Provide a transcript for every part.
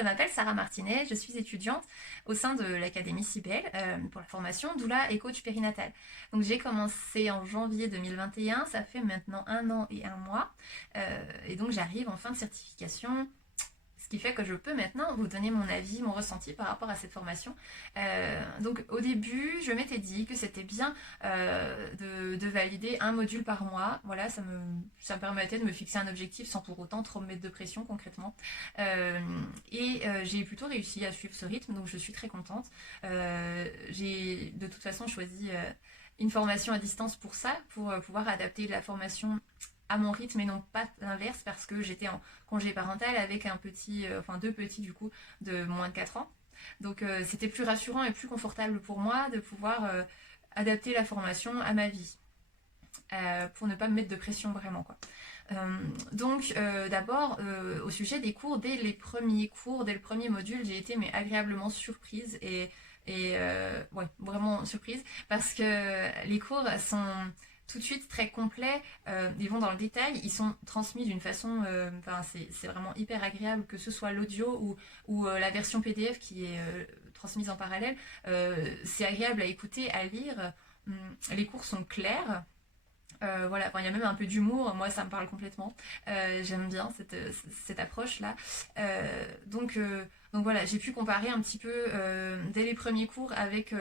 je m'appelle Sarah Martinet, je suis étudiante au sein de l'Académie Cybèle pour la formation doula et coach périnatal. Donc j'ai commencé en janvier 2021, ça fait maintenant 1 an et 1 mois. Et donc j'arrive en fin de certification, ce qui fait que je peux maintenant vous donner mon avis, mon ressenti par rapport à cette formation. Donc au début, je m'étais dit que c'était bien de valider un module par mois. Voilà, ça me permettait de me fixer un objectif sans pour autant trop me mettre de pression concrètement. J'ai plutôt réussi à suivre ce rythme, donc je suis très contente. J'ai de toute façon choisi une formation à distance pour ça, pour pouvoir adapter la formation à mon rythme et non pas l'inverse parce que j'étais en congé parental avec un petit, enfin deux petits du coup de moins de 4 ans. Donc c'était plus rassurant et plus confortable pour moi de pouvoir adapter la formation à ma vie pour ne pas me mettre de pression vraiment quoi. D'abord au sujet des cours, dès les premiers cours, dès le premier module, j'ai été mais agréablement surprise et ouais, vraiment surprise parce que les cours sont tout de suite très complets, ils vont dans le détail, ils sont transmis d'une façon, c'est vraiment hyper agréable que ce soit l'audio ou la version PDF qui est transmise en parallèle, c'est agréable à écouter, à lire, les cours sont clairs. Voilà, enfin, il y a même un peu d'humour, moi ça me parle complètement. J'aime bien cette approche-là. Donc voilà, j'ai pu comparer un petit peu dès les premiers cours avec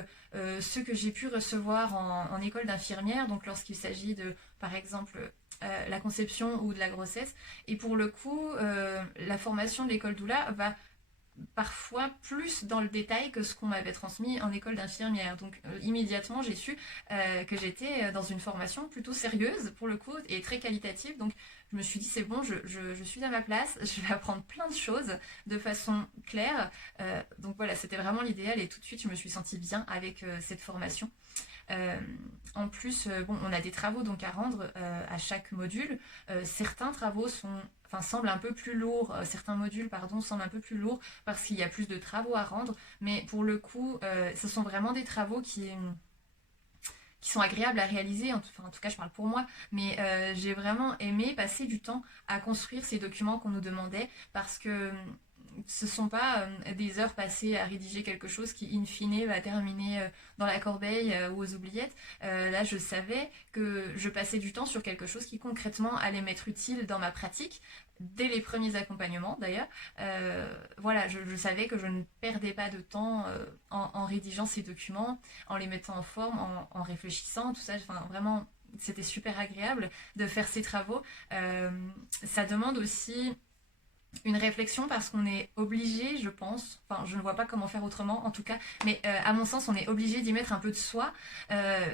ceux que j'ai pu recevoir en école d'infirmière, donc lorsqu'il s'agit de, par exemple, la conception ou de la grossesse. Et pour le coup, la formation de l'école doula va parfois plus dans le détail que ce qu'on m'avait transmis en école d'infirmière. Donc immédiatement j'ai su que j'étais dans une formation plutôt sérieuse pour le coup et très qualitative. Donc je me suis dit c'est bon, je suis à ma place, je vais apprendre plein de choses de façon claire. Donc voilà, c'était vraiment l'idéal et tout de suite je me suis sentie bien avec cette formation. Euh, En plus, bon, on a des travaux donc à rendre à chaque module. Certains travaux semblent un peu plus lourds, certains modules pardon semblent un peu plus lourds parce qu'il y a plus de travaux à rendre, mais pour le coup, ce sont vraiment des travaux qui sont agréables à réaliser, en tout cas je parle pour moi, mais j'ai vraiment aimé passer du temps à construire ces documents qu'on nous demandait parce que ce ne sont pas des heures passées à rédiger quelque chose qui, in fine, va terminer dans la corbeille ou aux oubliettes. Là, je savais que je passais du temps sur quelque chose qui, concrètement, allait m'être utile dans ma pratique, dès les premiers accompagnements, d'ailleurs. Voilà, je savais que je ne perdais pas de temps en rédigeant ces documents, en les mettant en forme, en réfléchissant, tout ça. Enfin, vraiment, c'était super agréable de faire ces travaux. Ça demande aussi une réflexion parce qu'on est obligé, je pense, enfin je ne vois pas comment faire autrement en tout cas, mais à mon sens on est obligé d'y mettre un peu de soi.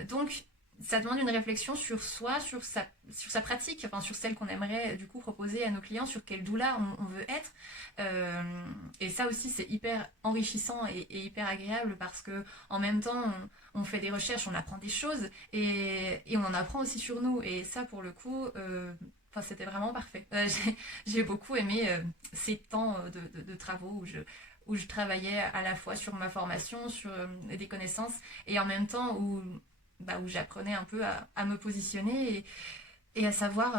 Donc ça demande une réflexion sur soi, sur sa pratique, enfin sur celle qu'on aimerait du coup proposer à nos clients, sur quel doula on veut être. Euh, et ça aussi c'est hyper enrichissant et hyper agréable parce que en même temps on fait des recherches, on apprend des choses et on en apprend aussi sur nous. Et ça pour le coup, enfin, c'était vraiment parfait. J'ai beaucoup aimé ces temps de travaux où je travaillais à la fois sur ma formation, sur des connaissances, et en même temps où j'apprenais un peu à me positionner et à savoir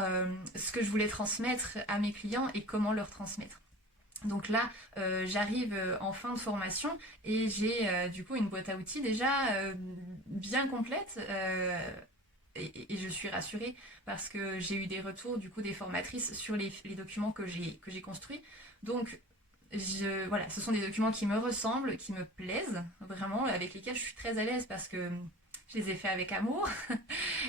ce que je voulais transmettre à mes clients et comment leur transmettre. Donc là, j'arrive en fin de formation et j'ai du coup une boîte à outils déjà bien complète. Et je suis rassurée parce que j'ai eu des retours du coup des formatrices sur les documents que j'ai construits. Donc voilà, ce sont des documents qui me ressemblent, qui me plaisent vraiment, avec lesquels je suis très à l'aise parce que je les ai faits avec amour.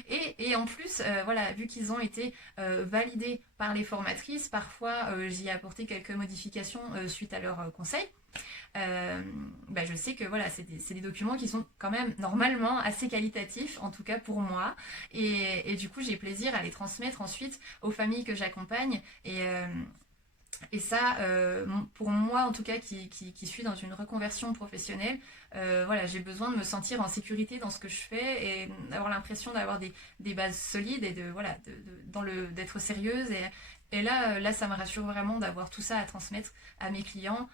Et en plus, voilà, vu qu'ils ont été validés par les formatrices, parfois j'y ai apporté quelques modifications suite à leurs conseils. Je sais que voilà, c'est des documents qui sont quand même normalement assez qualitatifs, en tout cas pour moi. Et du coup, j'ai plaisir à les transmettre ensuite aux familles que j'accompagne. Et ça, pour moi en tout cas, qui suis dans une reconversion professionnelle, voilà, j'ai besoin de me sentir en sécurité dans ce que je fais et d'avoir l'impression d'avoir des bases solides et d'être sérieuse Là, ça me rassure vraiment d'avoir tout ça à transmettre à mes clients.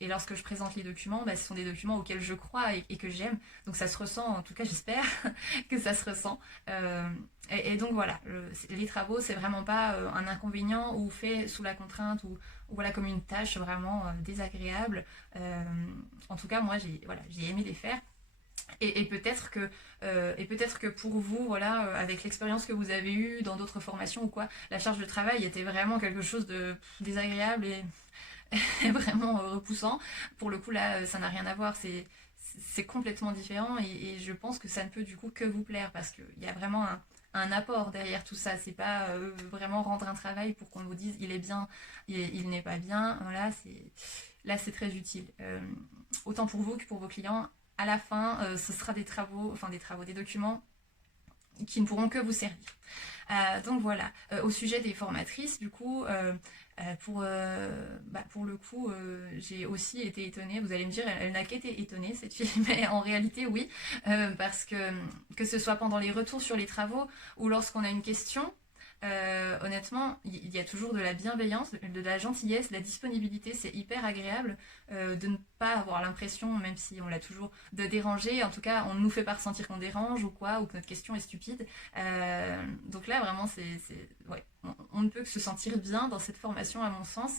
Et lorsque je présente les documents, bah, ce sont des documents auxquels je crois et que j'aime. Donc ça se ressent, en tout cas j'espère que ça se ressent. Et donc voilà, les travaux, c'est vraiment pas un inconvénient ou fait sous la contrainte ou voilà, comme une tâche vraiment désagréable. Euh, En tout cas, moi, j'ai aimé les faire. Et peut-être que pour vous, voilà, avec l'expérience que vous avez eue dans d'autres formations ou quoi, la charge de travail était vraiment quelque chose de désagréable et vraiment repoussant. Pour le coup, là, ça n'a rien à voir. C'est complètement différent et je pense que ça ne peut du coup que vous plaire parce qu'il y a vraiment un apport derrière tout ça. C'est pas vraiment rendre un travail pour qu'on vous dise il est bien, il n'est pas bien. Voilà, là, c'est très utile. Autant pour vous que pour vos clients. À la fin, ce sera des documents qui ne pourront que vous servir. Donc voilà, au sujet des formatrices, du coup, pour le coup, j'ai aussi été étonnée. Vous allez me dire, elle n'a qu'été étonnée, cette fille, mais en réalité, oui, parce que ce soit pendant les retours sur les travaux ou lorsqu'on a une question, honnêtement, il y a toujours de la bienveillance, de la gentillesse, de la disponibilité. C'est hyper agréable de ne pas avoir l'impression, même si on l'a toujours, de déranger. En tout cas, on ne nous fait pas ressentir qu'on dérange ou quoi, ou que notre question est stupide. Donc là, vraiment, ouais, on ne peut que se sentir bien dans cette formation, à mon sens.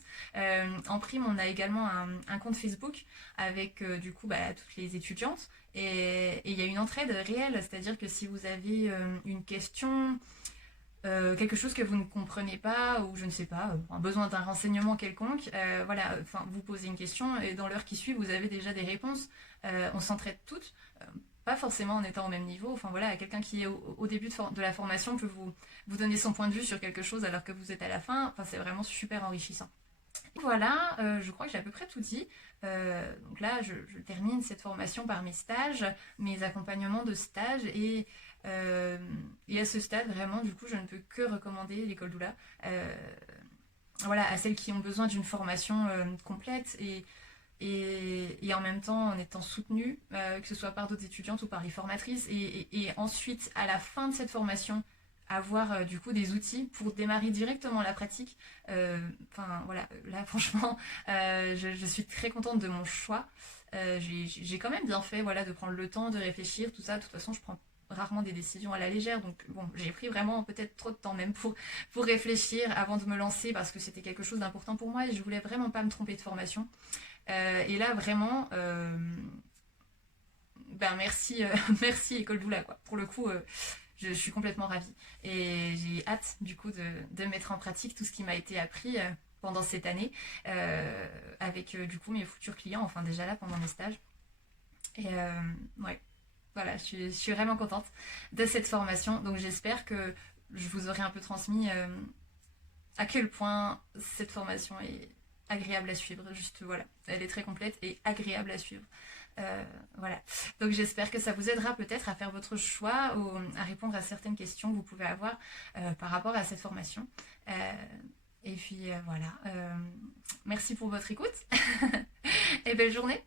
En prime, on a également un compte Facebook avec du coup toutes les étudiantes. Et il y a une entraide réelle, c'est-à-dire que si vous avez une question, quelque chose que vous ne comprenez pas ou je ne sais pas, un besoin d'un renseignement quelconque, voilà, enfin vous posez une question et dans l'heure qui suit vous avez déjà des réponses. On s'entraide toutes, pas forcément en étant au même niveau. Enfin voilà, quelqu'un qui est au début de la formation peut vous donner son point de vue sur quelque chose alors que vous êtes à la fin. Enfin c'est vraiment super enrichissant. Voilà, je crois que j'ai à peu près tout dit. Donc là, je termine cette formation par mes stages, mes accompagnements de stage et à ce stade, vraiment, du coup, je ne peux que recommander l'école Doula. Voilà, à celles qui ont besoin d'une formation complète et en même temps en étant soutenues, que ce soit par d'autres étudiantes ou par les formatrices. Et ensuite, à la fin de cette formation, avoir du coup des outils pour démarrer directement la pratique. Enfin voilà, là franchement, je suis très contente de mon choix. J'ai quand même bien fait voilà, de prendre le temps de réfléchir, tout ça. De toute façon, je prends rarement des décisions à la légère. Donc bon, j'ai pris vraiment peut-être trop de temps même pour réfléchir avant de me lancer parce que c'était quelque chose d'important pour moi et je voulais vraiment pas me tromper de formation. Et là vraiment, merci, merci École Doula quoi. Pour le coup, je suis complètement ravie. Et j'ai hâte du coup de mettre en pratique tout ce qui m'a été appris pendant cette année avec du coup mes futurs clients, enfin déjà là pendant mes stages. Et ouais, voilà, je suis vraiment contente de cette formation. Donc j'espère que je vous aurai un peu transmis à quel point cette formation est agréable à suivre. Juste voilà, elle est très complète et agréable à suivre. Voilà. Donc j'espère que ça vous aidera peut-être à faire votre choix ou à répondre à certaines questions que vous pouvez avoir par rapport à cette formation. Et puis voilà. Merci pour votre écoute et belle journée.